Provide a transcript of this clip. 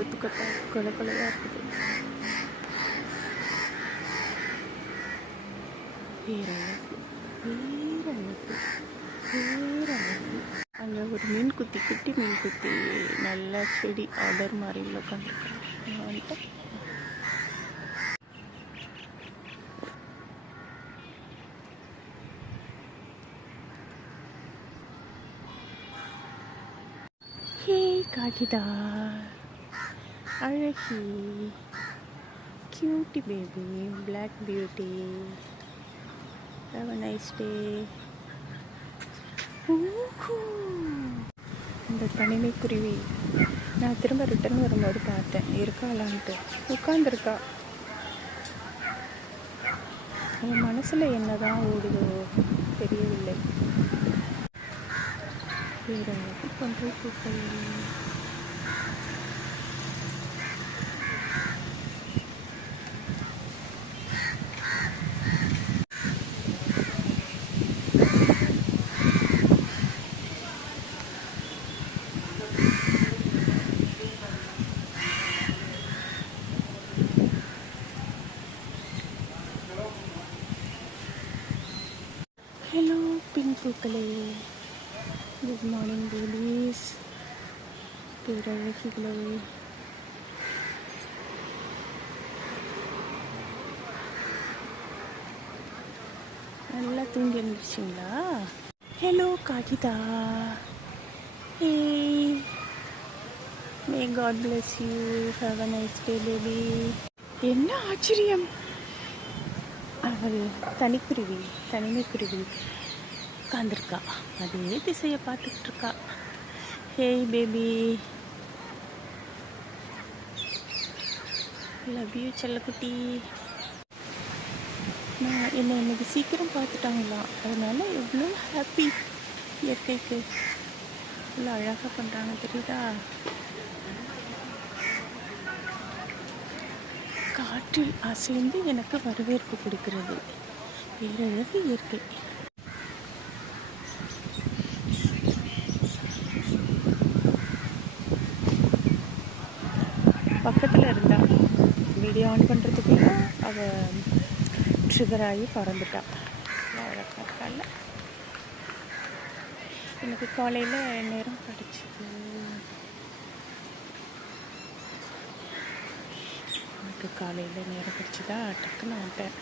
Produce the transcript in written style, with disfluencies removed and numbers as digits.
கொத்து கொத்தா கொலை கொலையாக இருக்குது. பேரழகு பேரழகு பேரழகு. அங்கே ஒரு மீன் குத்தி குட்டி மீன் குத்தி நல்லா செடி ஆர்டர் மாதிரி உட்காந்துருக்காங்க. நான் வந்துட்டு ஹே காகிதா அழகி cutie baby black beauty have a nice day. இந்த தனிமை குருவி நான் திரும்ப ரிட்டர்ன் வரும்போது பார்த்தேன் இருக்காளான்ட்டு. உட்காந்துருக்கா. அவன் மனசில் என்னதான் ஓடுதோ தெரியவில்லை. பேரழகு கொன்றை பூக்கள். ஹலோ பிங்க் பூக்களே, குட் மார்னிங் பேபிஸ், பேரழகிகளே. நல்லா தூங்கி எழுந்திரிச்சிங்களா? Hello Kagitha, hey, may God bless you, have a nice day baby. என்ன ஆச்சரியம்! அவள் தனிக்குருவி தனிமைக்குருவி உட்காந்துருக்கா. அதே திசையை பார்த்துக்கிட்டு இருக்கா. ஹேய் பேபி, லவ் யூ செல்லக்குட்டி. நான் என்னை இன்னைக்கு சீக்கிரம் பார்த்துட்டாங்களாம், அதனால எவ்வளோ ஹாப்பி. இயற்கைக்கு இவ்வளோ அழகாக பண்ணுறாங்க தெரியுதா? காற்றில் அசைந்து எனக்கு வரவேற்பு கொடுக்கிறது. பேரழகு இயற்கை. பக்கத்தில் இருந்தா வீடியோ ஆன் பண்ணுறதுக்குள்ள அவள் ட்ரிகர் ஆகி பறந்துட்டா. அழகால எனக்கு காலையில் நேரம் கிடச்சிது. எனக்கு காலையில் நேரம் கிடச்சிதா, டக்குன்னு வந்துட்டேன்.